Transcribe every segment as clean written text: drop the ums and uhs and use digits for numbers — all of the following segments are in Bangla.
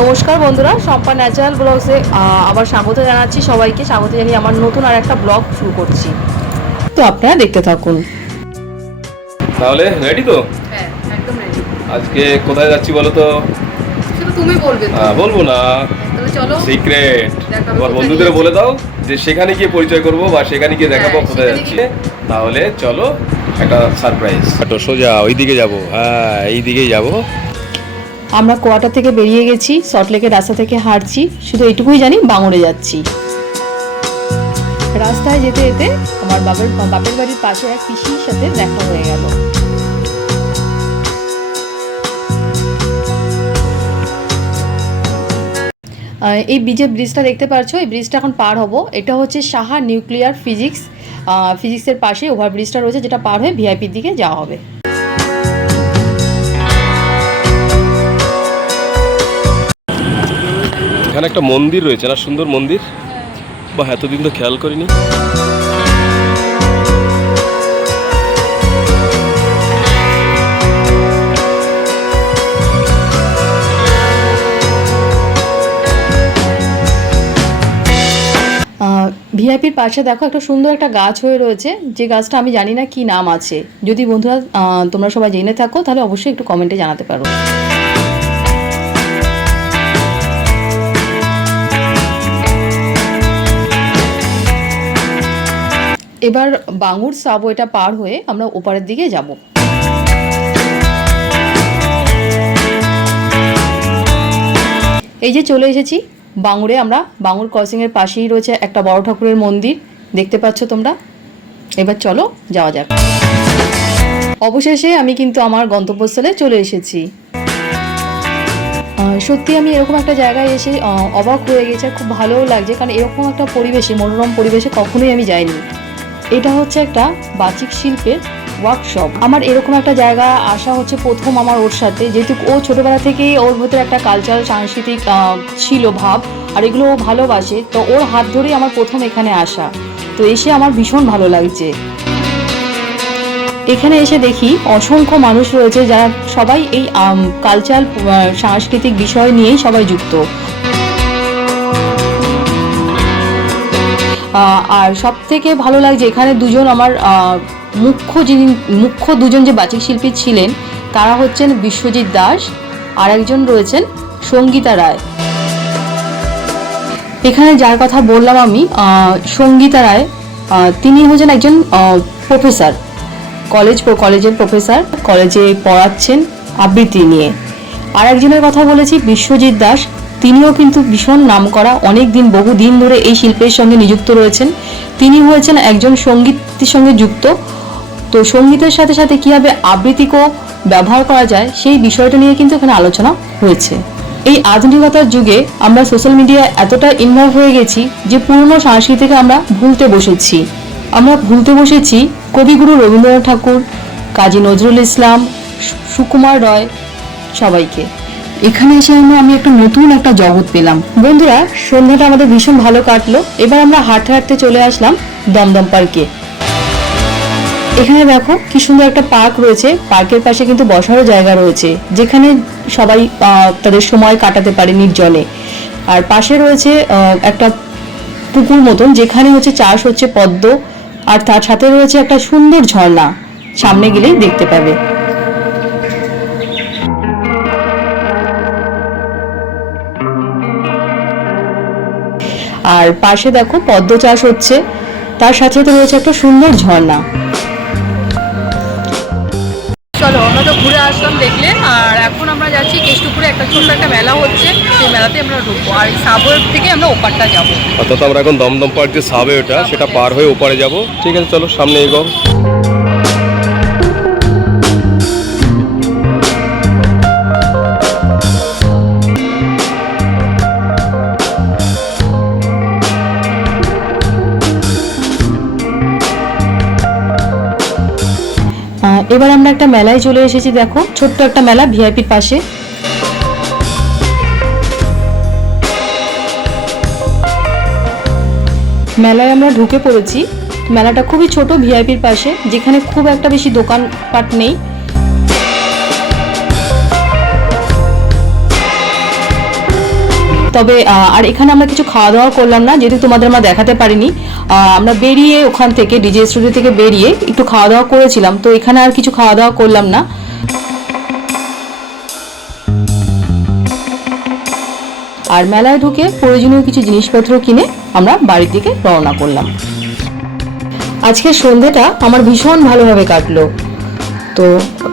নমস্কার বন্ধুরা, শম্পা ন্যাচারাল ব্লগসে আবার স্বাগত জানাচ্ছি সবাইকে। স্বাগত জানিয়ে আমার নতুন আর একটা ব্লগ শুরু করছি, তো আপনারা দেখতে থাকুন। তাহলে রেডি তো? হ্যাঁ, একদম রেডি। আজকে কোথায় যাচ্ছি বলো তো? শুধু তুমি বলবে তো? বলবো না, তবে চলো সিক্রেট। তোমার বন্ধুদের বলে দাও যে সেখানে গিয়ে পরিচয় করবো বা সেখানে গিয়ে দেখাবো কোথায় যাচ্ছি। তাহলে চলো, একটা সারপ্রাইজ। সোজা ওইদিকে যাবো। হ্যাঁ, এইদিকেই যাবো। আমরা কোয়ার্টার থেকে বেরিয়ে গেছি, সল্টলেকের রাস্তা থেকে হাঁটছি। শুধু এইটুকুই জানি বাঙুরে যাচ্ছি। রাস্তায় যেতে যেতে আমার বাপের বাড়ির পাশে এক পিসির সাথে দেখা হয়ে গেল। এই ব্রিজটা দেখতে পাচ্ছ, এই ব্রিজটা এখন পার হব। এটা হচ্ছে সাহা নিউক্লিয়ার ফিজিক্সের পাশে ওভারব্রিজটা রয়েছে, যেটা পার হয়ে ভিআইপির দিকে যাওয়া হবে। এখানে একটা মন্দির রয়েছে না, সুন্দর মন্দির। বা এতদিন তো খেয়াল করিনি। ভিআইপির পাশে দেখো একটা সুন্দর একটা গাছ হয়ে রয়েছে, যে গাছটা আমি জানি না কি নাম আছে। যদি বন্ধুরা তোমরা সবাই জেনে থাকো তাহলে অবশ্যই একটু কমেন্টে জানাতে পারো। এবার বাঙুর সাবওয়েটা পার হয়ে আমরা ওপারের দিকে যাব। এই যে চলে এসেছি বাঙুরে। আমরা বাঙুর ক্রসিংয়ের পাশেই রয়েছে একটা বড় ঠাকুরের মন্দির, দেখতে পাচ্ছ তোমরা। এবার চলো যাওয়া যাক। অবশেষে আমি কিন্তু আমার গন্তব্যস্থলে চলে এসেছি। সত্যি আমি এরকম একটা জায়গায় এসে অবাক হয়ে গেছে, খুব ভালোও লাগছে, কারণ এরকম একটা পরিবেশে, মনোরম পরিবেশে কখনোই আমি যাইনি। এটা হচ্ছে একটা বাচিক শিল্পের ওয়ার্কশপ। আমার এরকম একটা জায়গা আসা হচ্ছে প্রথম আমার ওর সাথে, যেহেতু ও ছোটোবেলা থেকেই ওর ভেতরে একটা কালচারাল সাংস্কৃতিক ছিল ভাব, আর এগুলো ও ভালোবাসে। তো ওর হাত ধরেই আমার প্রথম এখানে আসা। তো এসে আমার ভীষণ ভালো লাগছে। এখানে এসে দেখি অসংখ্য মানুষ রয়েছে, যারা সবাই এই কালচারাল সাংস্কৃতিক বিষয় নিয়েই সবাই যুক্ত। আর সব থেকে ভালো লাগছে এখানে দুজন আমার মুখ্য দুজন যে বাচিক শিল্পী ছিলেন, তারা হচ্ছেন বিশ্বজিৎ দাস, আর একজন রয়েছেন সঙ্গীতা রায়। এখানে যার কথা বললাম আমি, সঙ্গীতা রায়, তিনি হচ্ছেন একজন প্রফেসর, কলেজের প্রফেসর, কলেজে পড়াচ্ছেন আবৃত্তি নিয়ে। আর একজনের কথা বলেছি বিশ্বজিৎ দাস, তিনিও কিন্তু ভীষণ নামকরা, বহুদিন ধরে এই শিল্পের সঙ্গে নিযুক্ত রয়েছেন। তিনি হয়েছেন একজন সঙ্গীতের সঙ্গে যুক্ত। তো সঙ্গীতের সাথে সাথে কীভাবে আবৃত্তিকেও ব্যবহার করা যায়, সেই বিষয়টা নিয়ে কিন্তু এখানে আলোচনা হয়েছে। এই আধুনিকতার যুগে আমরা সোশ্যাল মিডিয়ায় এতটা ইনভলভ হয়ে গেছি যে পুরনো সংস্কৃতিকে আমরা ভুলতে বসেছি। কবিগুরু রবীন্দ্রনাথ ঠাকুর, কাজী নজরুল ইসলাম, সুকুমার রায়, সবাইকে। এখানে এসে আমি একটা নতুন একটা জগৎ পেলাম। বন্ধুরা, সন্ধ্যাটা আমাদের ভীষণ ভালো কাটলো। এবার আমরা হাঁটতে হাঁটতে চলে আসলাম দমদম পার্কে। এখানে দেখো কি সুন্দর একটা পার্ক রয়েছে। পার্কের পাশে কিন্তু বসারও জায়গা রয়েছে, যেখানে সবাই তাদের সময় কাটাতে পারে নির্জনে। আর পাশে রয়েছে একটা পুকুর মতন, যেখানে চাষ হচ্ছে পদ্ম, আর তার সাথে রয়েছে একটা সুন্দর ঝর্ণা, সামনে গেলেই দেখতে পাবে। আর পাশে দেখো পদ্ম চাষ হচ্ছে, তার সাথে তো রয়েছে একটা সুন্দর ঝর্ণা। চলো, আমরা তো ঘুরে আসলাম দেখলে, আর এখন আমরা যাচ্ছি কেষ্টপুরে। একটা ছোট্ট একটা মেলা হচ্ছে, সেই মেলাতে আমরা ঢুকবো, আর এই সাবওয়ে থেকে আমরা ওপারটা যাবো। অর্থাৎ আমরা এখন দমদম পার্ক যে সাবওয়েটা, সেটা পার হয়ে ওপারে যাব। ঠিক আছে, চলো সামনে এগো। এবার আমরা একটা মেলায় চলে এসেছি। দেখো, ছোট্ট একটা মেলা ভিআইপির পাশে। মেলায় আমরা ঢুকে পড়েছি। মেলাটা খুবই ছোট, ভিআইপির পাশে, যেখানে খুব একটা বেশি দোকানপাট নেই। তবে আর এখানে আমরা কিছু খাওয়া দাওয়া করলাম না, যেহেতু তোমাদের আমরা দেখাতে পারিনি। আমরা বেরিয়ে ওখান থেকে ডিজে স্টুডিও থেকে বেরিয়ে একটু খাওয়া দাওয়া করেছিলাম, তো এখানে আর কিছু খাওয়া দাওয়া করলাম না। আর মেলায় ঢুকে প্রয়োজনীয় কিছু জিনিসপত্র কিনে আমরা বাড়ির দিকে রওনা করলাম। আজকের সন্ধ্যেটা আমার ভীষণ ভালোভাবে কাটলো। তো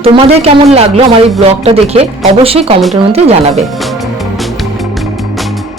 তোমাদের কেমন লাগলো আমার এই ব্লগটা দেখে অবশ্যই কমেন্টের মধ্যে জানাবে।